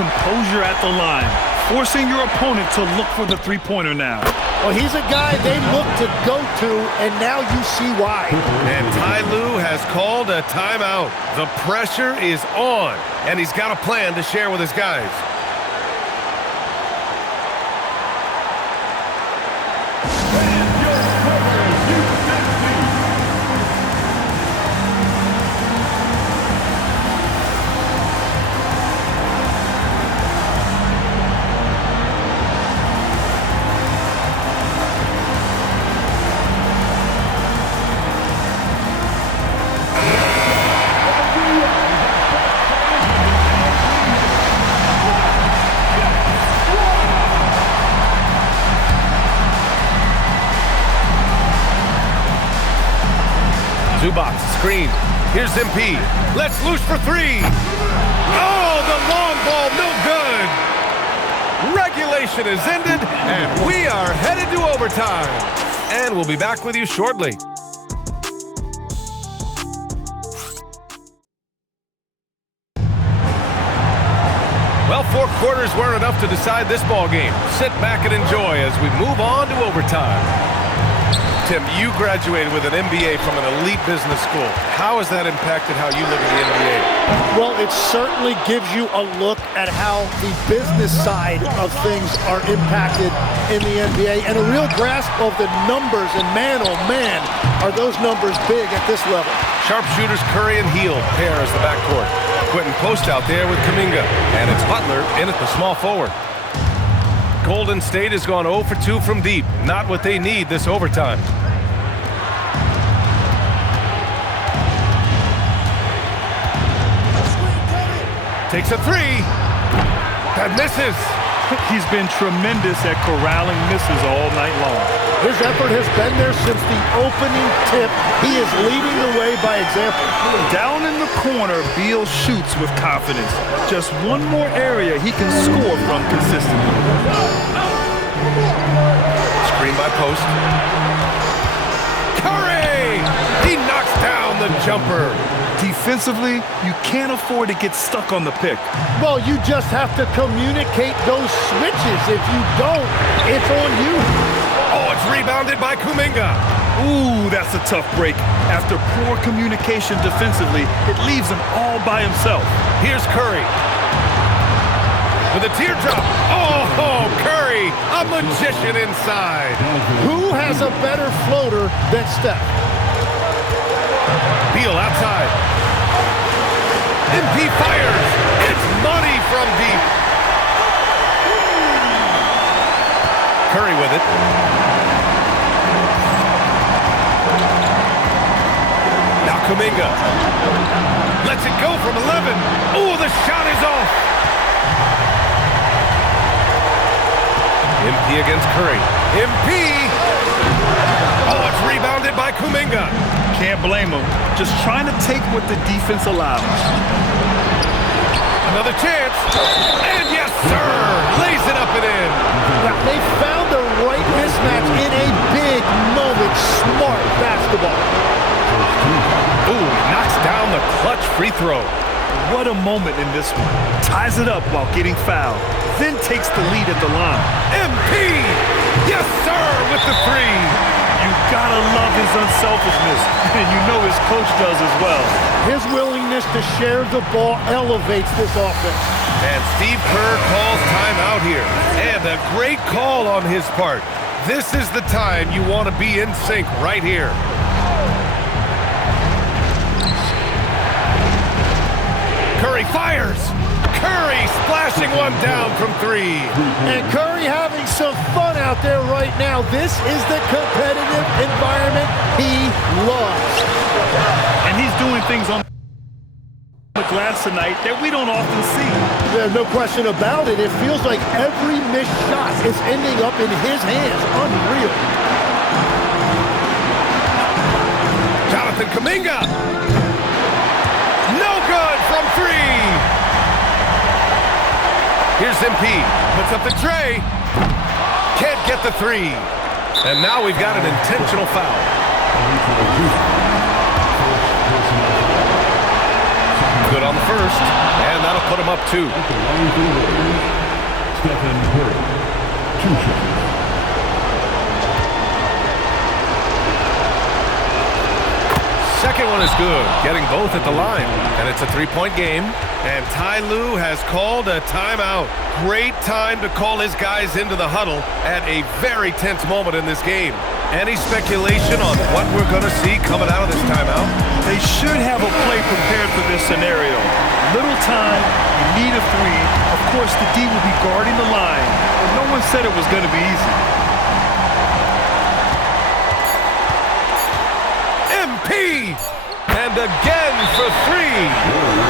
composure at the line, forcing your opponent to look for the three-pointer now. Well, he's a guy they look to go to, and now you see why. And Ty Lue has called a timeout. The pressure is on, and he's got a plan to share with his guys. Zubac, screen. Here's MP. Let's loose for three. Oh, the long ball, no good. Regulation is ended, and we are headed to overtime. And we'll be back with you shortly. Well, 4 quarters weren't enough to decide this ball game. Sit back and enjoy as we move on to overtime. Tim, you graduated with an MBA from an elite business school. How has that impacted how you look at the NBA? Well, it certainly gives you a look at how the business side of things are impacted in the NBA and a real grasp of the numbers. And man, oh man, are those numbers big at this level. Sharpshooters Curry and Hield pair as the backcourt. Quentin Post out there with Kuminga. And it's Butler in at the small forward. Golden State has gone 0 for 2 from deep. Not what they need this overtime. Takes a three. That misses. He's been tremendous at corralling misses all night long. His effort has been there since the opening tip. He is leading the way by example. Down in the corner, Beal shoots with confidence. Just one more area he can score from consistently. Screen by Post. Curry! He knocks down the jumper. Defensively, you can't afford to get stuck on the pick. Well, you just have to communicate those switches. If you don't, it's on you. Oh, it's rebounded by Kuminga. Ooh, that's a tough break. After poor communication defensively, it leaves him all by himself. Here's Curry. With a teardrop. Oh, Curry, a magician inside. Who has a better floater than Steph? Beal outside. MP fires. It's money from deep. Curry with it. Now Kuminga. Lets it go from 11. Oh, the shot is off. MP against Curry. MP. Oh, it's rebounded by Kuminga. Can't blame him. Just trying to take what the defense allows. Another chance. And yes, sir. Lays it up and in. Now, they found the right mismatch in a big moment. Smart basketball. Ooh, knocks down the clutch free throw. What a moment in this one. Ties it up while getting fouled. Then takes the lead at the line. MP! Yes, sir, with the three. You gotta love his unselfishness, and you know his coach does as well. His willingness to share the ball elevates this offense. And Steve Kerr calls timeout here. And a great call on his part. This is the time you want to be in sync right here. Curry fires. Curry splashing one down from three. And Curry having some fun out there right now. This is the competitive environment he loves. And he's doing things on the glass tonight that we don't often see. There's no question about it. It feels like every missed shot is ending up in his hands. Unreal. Jonathan Kuminga. No good from three. Here's MP. Puts up the tray. Can't get the three. And now we've got an intentional foul. Good on the first. And that'll put him up 2. Stephen Curry, 2 shots. Second one is good, getting both at the line. And it's a 3-point game. And Ty Lue has called a timeout. Great time to call his guys into the huddle at a very tense moment in this game. Any speculation on what we're going to see coming out of this timeout? They should have a play prepared for this scenario. Little time, you need a 3. Of course, the D will be guarding the line, but no one said it was going to be easy. MP! And again for 3.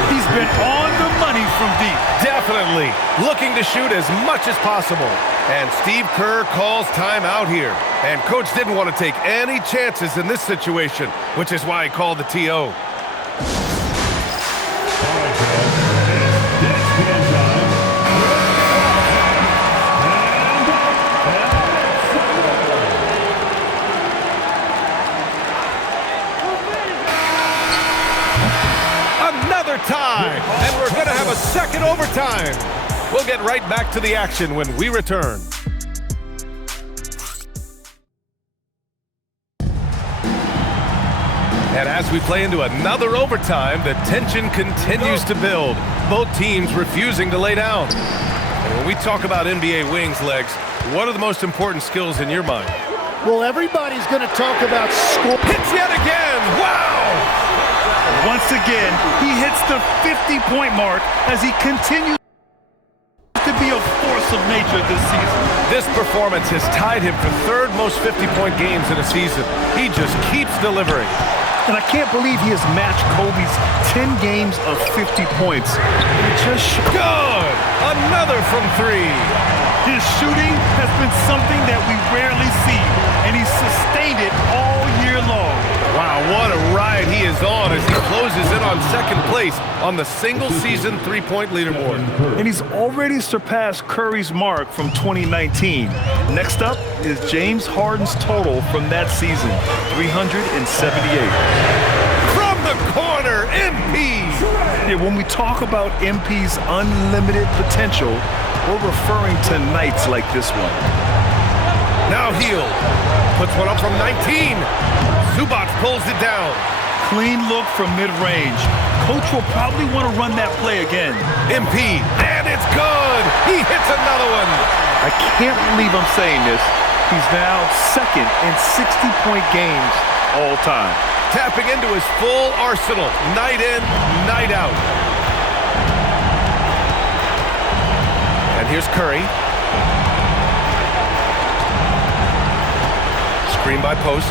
He's been on the money from deep. Definitely looking to shoot as much as possible. And Steve Kerr calls timeout here. And Coach didn't want to take any chances in this situation, which is why he called the TO. Another tie, and we're going to have a second overtime. We'll get right back to the action when we return. And as we play into another overtime, the tension continues to build. Both teams refusing to lay down. And when we talk about NBA wings, Legs, what are the most important skills in your mind? Well, everybody's going to talk about score. Hits yet again! Wow! Once again, he hits the 50-point mark as he continues to be a force of nature this season. This performance has tied him for third most 50-point games in a season. He just keeps delivering. And I can't believe he has matched Kobe's 10 games of 50 points. It just good! Another from 3. His shooting has been something that we rarely see, and he's sustained it all year long. Wow, what a ride he is on as he closes in on second place on the single-season three-point leaderboard. And he's already surpassed Curry's mark from 2019. Next up is James Harden's total from that season, 378. From the corner, MP! Yeah, when we talk about MP's unlimited potential, we're referring to nights like this one. Now Hield puts one up from 19. Zubac pulls it down. Clean look from mid-range. Coach will probably want to run that play again. MP, and it's good! He hits another one! I can't believe I'm saying this. He's now second in 60-point games all time. Tapping into his full arsenal, night in, night out. And here's Curry. Screen by post.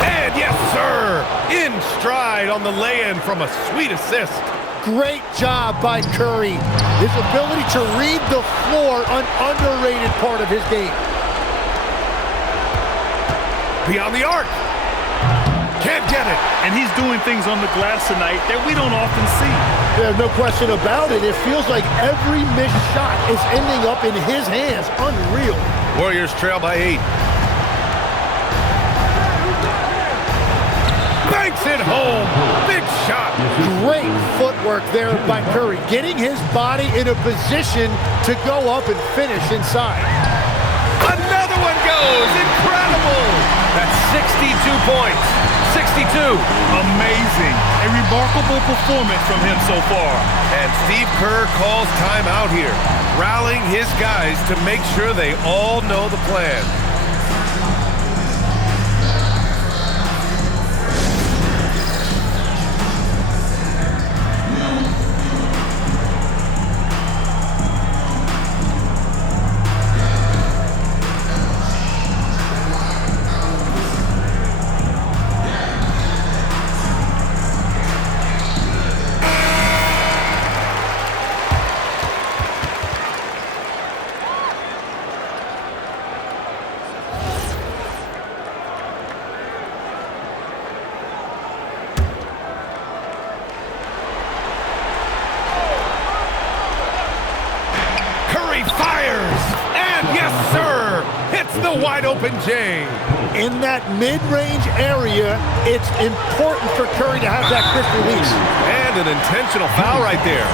And yes, sir! In stride on the lay-in from a sweet assist. Great job by Curry. His ability to read the floor, an underrated part of his game. Beyond the arc. Can't get it. And he's doing things on the glass tonight that we don't often see. There's no question about it. It feels like every missed shot is ending up in his hands. Unreal. Warriors trail by 8. Banks it home. Big shot. Great footwork there by Curry, getting his body in a position to go up and finish inside. Another one goes. Incredible. That's 62 points. 62. Amazing. A remarkable performance from him so far. And Steve Kerr calls timeout here, rallying his guys to make sure they all know the plan. The wide open J. In that mid-range area, it's important for Curry to have that quick release. And an intentional foul right there.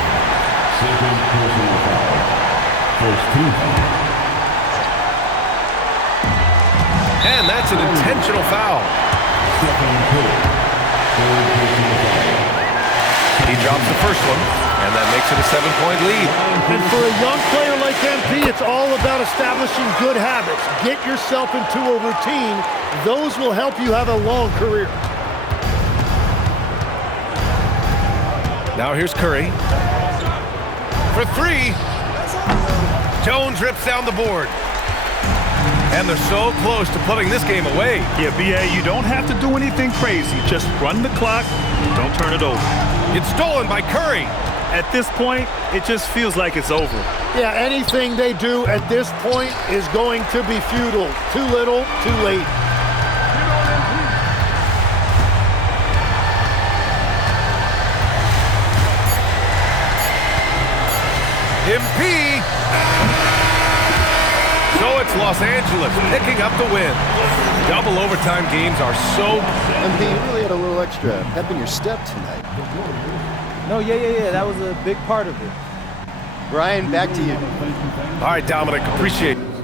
Second personal foul. First team foul. And that's an intentional foul. Stephen Curry. Third personal foul. He drops the first one, and that makes it a 7-point lead. And for a young player like MP, it's all about establishing good habits. Get yourself into a routine. Those will help you have a long career. Now here's Curry. For three. Jones rips down the board. And they're so close to putting this game away. Yeah, B.A., you don't have to do anything crazy. Just run the clock. Don't turn it over. It's stolen by Curry. At this point, it just feels like it's over. Yeah, anything they do at this point is going to be futile. Too little, too late. MP. So it's Los Angeles picking up the win. Double overtime games are so... MP, you really had a little extra pep in your step tonight. No, yeah. That was a big part of it. Brian, back to you. All right, Dominic, appreciate it.